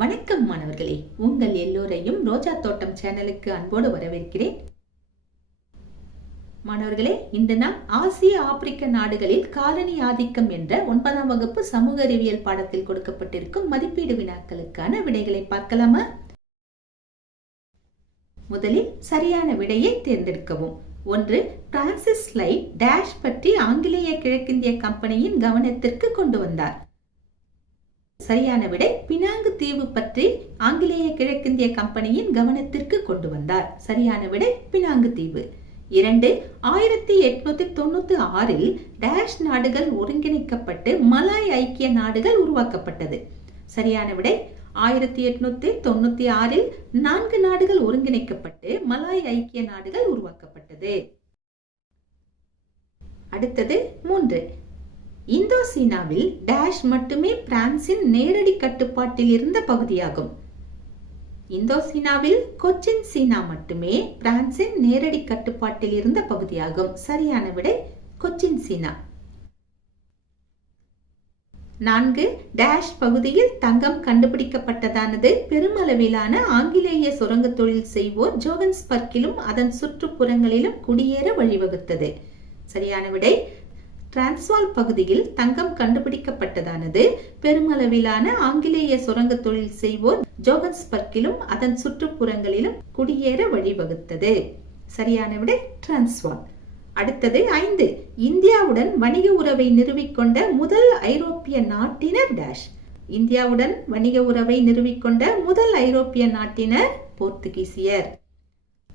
வணக்கம் மாணவர்களே. உங்கள் எல்லோரையும் ரோஜா தோட்டம் சேனலுக்கு அன்போடு வரவேற்கிறேன். மாணவர்களே இன்று நாம் ஆசிய ஆப்பிரிக்க நாடுகளில் காலனி ஆதிக்கம் என்ற ஒன்பதாம் வகுப்பு சமூக அறிவியல் பாடத்தில் கொடுக்கப்பட்டிருக்கும் மதிப்பீடு வினாக்களுக்கான விடைகளை பார்க்கலாமா? முதலில் சரியான விடையை தேர்ந்தெடுக்கவும். ஒன்று பிரான்சிஸ் லைட் டேஷ் பற்றி ஆங்கிலேய கிழக்கிந்திய கம்பெனியின் கவனத்திற்கு கொண்டு வந்தார். சரியான விடை பினாங்கு தீவு பற்றி ஆங்கிலேய கிழக்கிந்திய கம்பெனியின் கவனத்திற்கு கொண்டு வந்தார். சரியான விடை பினாங்கு தீவு. இரண்டு ஆயிரத்தி எட்நூத்தி தொண்ணூத்தி ஆறில் டேஷ் நாடுகள் ஒருங்கிணைக்கப்பட்டு மலாய் ஐக்கிய நாடுகள் உருவாக்கப்பட்டது. சரியான விடை ஆயிரத்தி எட்நூத்தி தொண்ணூத்தி ஆறில் நான்கு நாடுகள் ஒருங்கிணைக்கப்பட்டு மலாய் ஐக்கிய நாடுகள் உருவாக்கப்பட்டது. அடுத்தது மூன்று இந்தோசீனாவில் டேஷ் மட்டுமே பிரான்சின் நேரடி கட்டுப்பாட்டில் இருந்த பகுதியாகும். இந்தோசீனாவில் கொச்சின் சீனா மட்டுமே பிரான்சின் நேரடி கட்டுப்பாட்டில் இருந்த பகுதியாகும். சரியான விடை கொச்சின் சீனா. நான்கு டேஷ் பகுதியில் தங்கம் கண்டுபிடிக்கப்பட்டதானது பெருமளவிலான ஆங்கிலேய சுரங்க தொழில் செய்வோர் ஜோகன்ஸ்பர்க்கிலும் அதன் சுற்றுப்புறங்களிலும் குடியேற வழிவகுத்தது. சரியான விடை டிரான்ஸ்வால் பகுதியில் தங்கம் கண்டுபிடிக்கப்பட்டதானது? பெருமளவிலான ஆங்கிலேய சுரங்க தொழில் செய்வோர் ஜோகன்ஸ்பர்க்கிலும் அதன் சுற்றுப்புறங்களிலும் குடியேற வழிவகுத்தது. சரியான விட டிரான்ஸ்வால் அடுத்தது ஐந்து இந்தியாவுடன் வணிக உறவை நிறுவிக்கொண்ட முதல் ஐரோப்பிய நாட்டினர் டேஷ் இந்தியாவுடன் வணிக உறவை நிறுவிக்கொண்ட முதல் ஐரோப்பிய நாட்டினர் போர்த்துகீசியர்.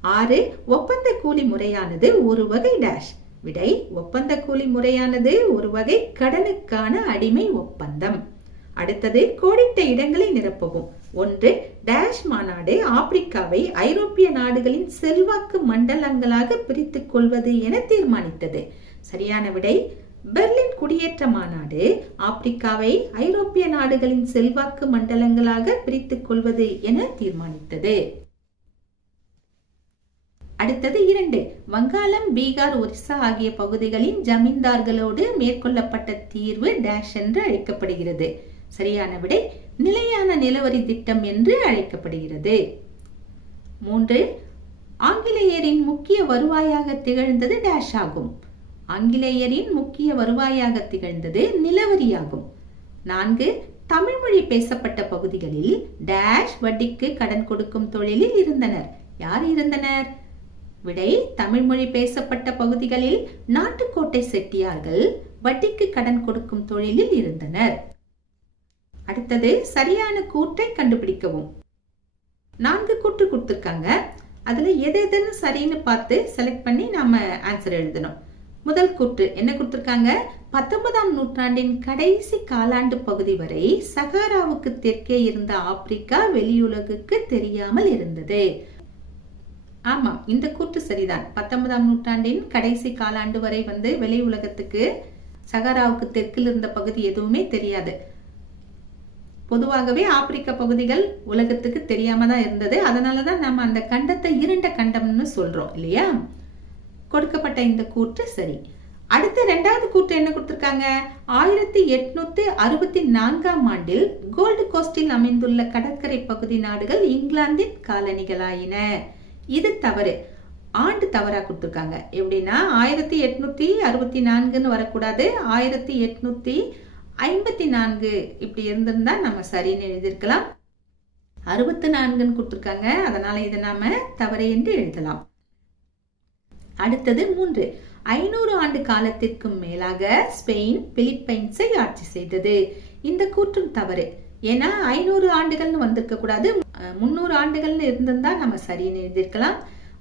ஆறு ஒப்பந்த கூலி முறையானது ஒரு வகை டேஷ் விடை ஒப்பந்த கூலி முறையானது ஒரு வகை கடனுக்கான அடிமை ஒப்பந்தம். அடுத்தது கோடிட்ட இடங்களை நிரப்பவும். ஒன்று டேஷ் மாநாடு ஆப்பிரிக்காவை ஐரோப்பிய நாடுகளின் செல்வாக்கு மண்டலங்களாக பிரித்துக் கொள்வது என தீர்மானித்தது. சரியான விடை பெர்லின் குடியேற்ற மாநாடு ஆப்பிரிக்காவை ஐரோப்பிய நாடுகளின் செல்வாக்கு மண்டலங்களாக பிரித்துக் கொள்வது என தீர்மானித்தது. அடுத்தது இரண்டு. வங்காளம் பீகார் ஒரிசா ஆகிய பகுதிகளின் ஜமீன்தார்களோடு மேற்கொள்ளப்பட்ட தீர்வு டேஷ் என்று அழைக்கப்படுகிறது. சரியான விடை நிலையான நிலவரி திட்டம் என்று அழைக்கப்படுகிறது. மூன்று. ஆங்கிலேயரின் முக்கிய வருவாயாக திகழ்ந்தது டேஷ் ஆகும். ஆங்கிலேயரின் முக்கிய வருவாயாக திகழ்ந்தது நிலவரியாகும். நான்கு. தமிழ்மொழி பேசப்பட்ட பகுதிகளில் டேஷ் வட்டிக்கு கடன் கொடுக்கும் தொழிலில் இருந்தனர். யார் இருந்தனர்? விடை தமிழ் மொழி பேசப்பட்ட பகுதிகளில் நாட்டுக்கோட்டை செட்டியார்கள் வட்டிக்கு கடன் கொடுக்கும் தொழிலில் இருந்தனர். அடுத்தது சரியான கூற்றை கண்டுபிடிக்கவும். நான்கு கூற்று கொடுத்துருக்காங்க. அதுல எது எதுன்னு சரின்னு பார்த்து செலக்ட் பண்ணி நாம ஆன்சர் எழுதணும். முதல் கூற்று என்ன கொடுத்துருக்காங்க? பத்தொன்பதாம் நூற்றாண்டின் கடைசி காலாண்டு பகுதி வரை சகாராவுக்கு தெற்கே இருந்த ஆப்பிரிக்கா வெளியுலகுக்கு தெரியாமல் இருந்தது. ஆமாம் இந்த கூற்று சரிதான். பத்தொன்பதாம் நூற்றாண்டின் கடைசி காலாண்டு வரை வந்து வெளி உலகத்துக்கு சகாராவுக்கு தெற்கில் இருந்த பகுதி எதுவுமே தெரியாது. பொதுவாகவே ஆப்பிரிக்க பகுதிகள் உலகத்துக்கு தெரியாம தான் இருந்தது. அதனால தான் நம்ம அந்த கண்டத்தை இரண்ட கண்டம்னு சொல்றோம் இல்லையா? கொடுக்கப்பட்ட இந்த கூற்று சரி. அடுத்த ரெண்டாவது கூற்று என்ன கொடுத்திருக்காங்க? ஆயிரத்தி எட்நூத்தி அறுபத்தி நான்காம் ஆண்டில் கோல்டு கோஸ்டில் அமைந்துள்ள கடற்கரை பகுதி நாடுகள் இங்கிலாந்தின் காலனிகளாயின. இது தவறு. ஆண்டு தவறா கொடுத்துருக்காங்க. எப்படின்னா ஆயிரத்தி எட்நூத்தி அறுபத்தி நான்குன்னு வரக்கூடாது. ஆயிரத்தி எட்நூத்தி ஐம்பத்தி நான்கு இப்படி இருந்திருந்தா நம்ம சரின்னு எழுதியிருக்கலாம். அறுபத்தி நான்குன்னு கொடுத்துருக்காங்க. அதனால இதை நாம தவறு என்று எழுதலாம். அடுத்தது மூன்று. ஐநூறு ஆண்டு காலத்திற்கும் மேலாக ஸ்பெயின் பிலிப்பைன்ஸை ஆட்சி செய்தது. இந்த கூற்றும் தவறு. ஏன்னா ஐநூறு ஆண்டுகள்னு வந்திருக்க கூடாது. முன்னூறு ஆண்டுகள்னு இருந்திருந்தா நம்ம சரின்னு எழுதியிருக்கலாம்.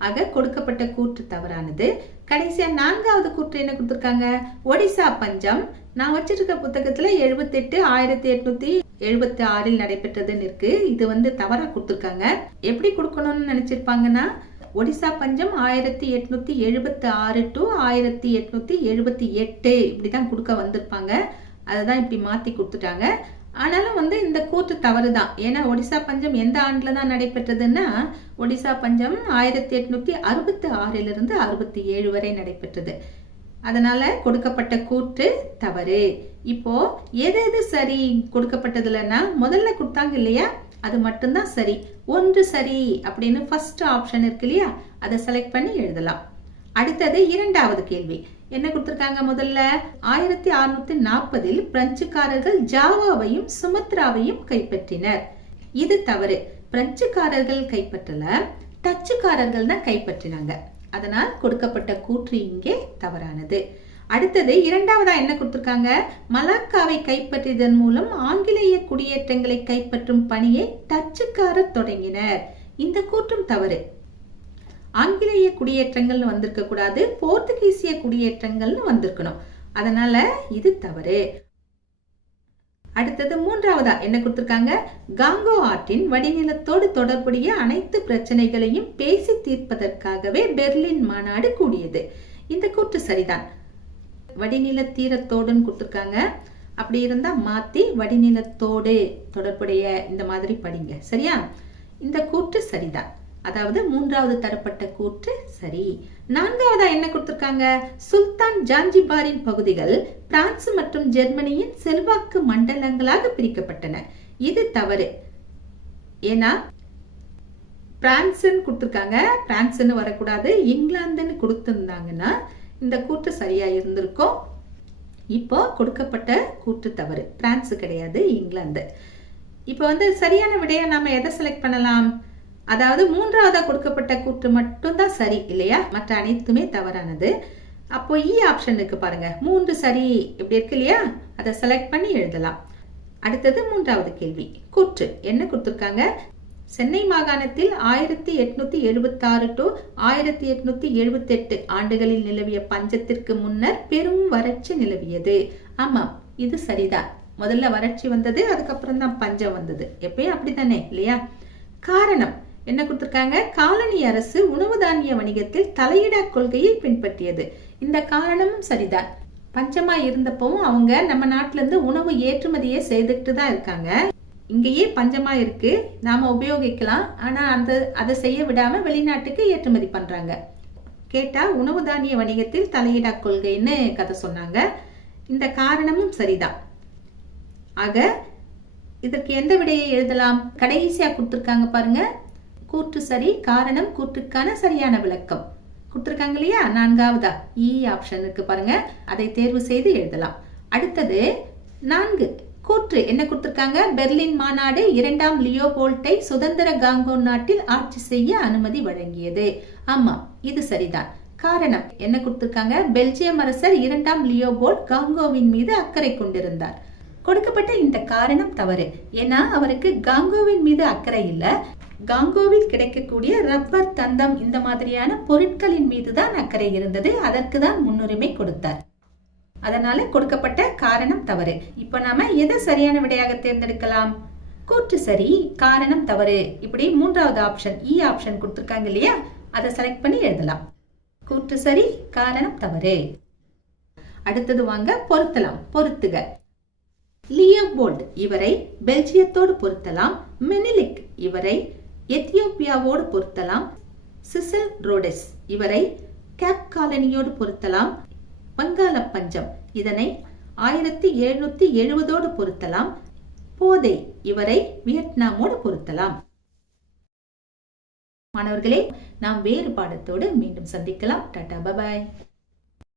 ஆக கொடுக்கப்பட்ட கூற்று தவறானது. கடைசியா நான்காவது கூற்று என்ன கொடுத்துருக்காங்க? ஒடிசா பஞ்சம். நான் வச்சிருக்க புத்தகத்துல எழுபத்தெட்டு ஆயிரத்தி எட்நூத்தி எழுபத்தி ஆறில் நடைபெற்றதுன்னு இருக்கு இது வந்து தவறா கொடுத்துருக்காங்க. எப்படி கொடுக்கணும்னு நினைச்சிருப்பாங்கன்னா ஒடிசா பஞ்சம் ஆயிரத்தி எட்நூத்தி எழுபத்தி ஆறு டு ஆயிரத்தி எட்நூத்தி எழுபத்தி எட்டு இப்படிதான் கொடுக்க வந்திருப்பாங்க. அதை தான் இப்படி மாத்தி கொடுத்துட்டாங்க. ஆனாலும் வந்து இந்த கூற்று தவறு தான் ஏன்னா ஒடிசா பஞ்சம் எந்த ஆண்டுல தான் நடைபெற்றதுன்னா ஒடிசா பஞ்சம் ஆயிரத்தி எட்நூத்தி அறுபத்தி ஆறிலிருந்து அறுபத்தி ஏழு வரை நடைபெற்றது. அதனால கொடுக்கப்பட்ட கூற்று தவறு. இப்போ எது எது சரி கொடுக்கப்பட்டதுலன்னா முதல்ல கொடுத்தாங்க இல்லையா? அது மட்டும்தான் சரி. ஒன்று சரி அப்படின்னு ஃபர்ஸ்ட் ஆப்ஷன் இருக்கு இல்லையா? அதை செலக்ட் பண்ணி எழுதலாம். அடுத்தது இரண்டாவது கேள்வி. என்ன கொடுத்துருக்காங்க முதல்ல? ஆயிரத்தி அறுநூத்தி நாற்பதில் பிரெஞ்சுக்காரர்கள் ஜாவாவையும் சுமத்ராவையும் கைப்பற்றினர். இது தவறு. பிரெஞ்சுக்காரர்கள் கைப்பற்றல டச்சுக்காரர்கள் தான் கைப்பற்றினாங்க. அதனால் கொடுக்கப்பட்ட கூற்று இங்கே தவறானது. அடுத்தது இரண்டாவதா என்ன கொடுத்துருக்காங்க? மலாக்காவை கைப்பற்றியதன் மூலம் ஆங்கிலேய குடியேற்றங்களை கைப்பற்றும் பணியை டச்சுக்காரர் தொடங்கினர். இந்த கூற்றும் தவறு. ஆங்கிலேய குடியேற்றங்கள்னு வந்திருக்க கூடாது போர்த்துகீசிய குடியேற்றங்கள்னு வந்திருக்கணும். அதனால இது தவறு. அடுத்தது மூன்றாவதா என்ன கொடுத்திருக்காங்க? காங்கோ ஆற்றின் வடிநிலத்தோடு தொடர்புடைய அனைத்து பிரச்சனைகளையும் பேசி தீர்ப்பதற்காகவே பெர்லின் மாநாடு கூடியது. இந்த கூற்று சரிதான். வடிநில தீரத்தோடுன்னு கொடுத்துருக்காங்க. அப்படி இருந்தா மாத்தி வடிநிலத்தோடு தொடர்புடைய இந்த மாதிரி படிங்க. சரியா? இந்த கூற்று சரிதான். அதாவது மூன்றாவது தரப்பட்ட கூற்று சரி. நான்காவதா என்ன கொடுத்திருக்காங்க? சுல்தான் ஜான்ஜிபாரின் பகுதிகள் பிரான்ஸ் மற்றும் ஜெர்மனியின் செல்வாக்கு மண்டலங்களாக பிரிக்கப்பட்டன. இது தவறு. ஏன்னா பிரான்ஸ்ன்னு கொடுத்துருக்காங்க. பிரான்ஸ்ன்னு வரக்கூடாது. இங்கிலாந்துன்னு கொடுத்துருந்தாங்கன்னா இந்த கூற்று சரியா இருந்திருக்கும். இப்போ கொடுக்கப்பட்ட கூற்று தவறு. பிரான்ஸ் கிடையாது இங்கிலாந்து. இப்போ வந்து சரியான விடையை நாம எதை செலக்ட் பண்ணலாம்? அதாவது மூன்றாவதா கொடுக்கப்பட்ட கூற்று மட்டும்தான் சரி இல்லையா? மற்ற அனைத்துமே தவறானது. அப்போ e இ ஆப்ஷன் இருக்கு பாருங்க. மூன்று சரி இப்படி இருக்கு இல்லையா? அதை செலக்ட் பண்ணி எழுதலாம். அடுத்தது மூன்றாவது கேள்வி. கூற்று. என்ன கொடுத்துருக்காங்க? சென்னை மாகாணத்தில் ஆயிரத்தி எட்நூத்தி எழுபத்தி ஆறு டு ஆயிரத்தி எட்நூத்தி எழுபத்தி எட்டு ஆண்டுகளில் நிலவிய பஞ்சத்திற்கு முன்னர் பெரும் வறட்சி நிலவியது. ஆமாம் இது சரிதான். முதல்ல வறட்சி வந்தது அதுக்கப்புறம் தான் பஞ்சம் வந்தது. எப்பயும் அப்படித்தானே இல்லையா? காரணம். என்ன கொடுத்துருக்காங்க? காலனி அரசு உணவு தானிய வணிகத்தில் தலையிடா கொள்கையை பின்பற்றியது. இந்த காரணமும் சரிதான். பஞ்சமா இருந்தப்பவும் அவங்க நம்ம நாட்டுல இருந்து உணவு ஏற்றுமதியை செய்துட்டு தான் இருக்காங்க. இங்கேயே பஞ்சமா இருக்கு. நாம உபயோகிக்கலாம். ஆனா அந்த அதை செய்ய விடாம வெளிநாட்டுக்கு ஏற்றுமதி பண்றாங்க. கேட்டா உணவு தானிய வணிகத்தில் தலையிடா கொள்கைன்னு கதை சொன்னாங்க. இந்த காரணமும் சரிதான். ஆக இதற்கு எந்த விடையை எழுதலாம்? கடைசியா கொடுத்துருக்காங்க பாருங்க. கூற்று சரி காரணம் கூற்றுக்கான சரியான விளக்கம். கொடுத்துருக்காங்க இல்லையா நான்காவதா? E இ ஆப்ஷன் இருக்கு பாருங்க. அதை தேர்வு செய்து எழுதலாம். அடுத்தது நான்கு. கூற்று என்ன கொடுத்துருக்காங்க? பெர்லின் மாநாடு இரண்டாம் லியோபோல்ட்டை சுதந்திர காங்கோ நாட்டில் ஆட்சி செய்ய அனுமதி வழங்கியது. ஆமா இது சரிதான். காரணம் என்ன கொடுத்திருக்காங்க? பெல்ஜியம் அரசர் இரண்டாம் லியோபோல்ட் காங்கோவின் மீது அக்கறை கொண்டிருந்தார். கொடுக்கப்பட்ட இந்த காரணம் தவறு. ஏன்னா அவருக்கு காங்கோவின் மீது அக்கறை இல்ல. காங்கோவில் கிடைக்கக்கூடிய ரப்பர் தந்தம் இந்த மாதிரியான பொருட்களின் மீது தான் அக்கறை இருந்தது. அதற்கு தான் முன்னுரிமை கொடுத்தார். அதனால கொடுக்கப்பட்ட காரணம் தவறு. இப்ப நாம எதை சரியான விடையாக தேர்ந்தெடுக்கலாம்? கூற்று சரி காரணம் தவறு. இப்படி மூன்றாவது ஆப்ஷன் இ e ஆப்ஷன் கொடுத்துருக்காங்க இல்லையா? அதை செலக்ட் பண்ணி எழுதலாம். கூற்று சரி காரணம் தவறு. அடுத்தது வாங்க பொருத்தலாம் பொருத்துக. லியோபோல்ட் இவரை பெல்ஜியத்தோடு பொருத்தலாம். மெனிலிக் இவரை எத்தியோப்பியாவோடு பொருத்தலாம். சிசல் ரோடெஸ் இவரை கேப் காலனியோடு பொருத்தலாம். வங்காள பஞ்சம் இதனை ஆயிரத்தி எழுநூத்தி எழுபதோடு பொருத்தலாம். போதை இவரை வியட்நாமோடு பொருத்தலாம். மாணவர்களே நாம் வேறு பாடத்தோடு மீண்டும் சந்திக்கலாம். டாடா பபாய்.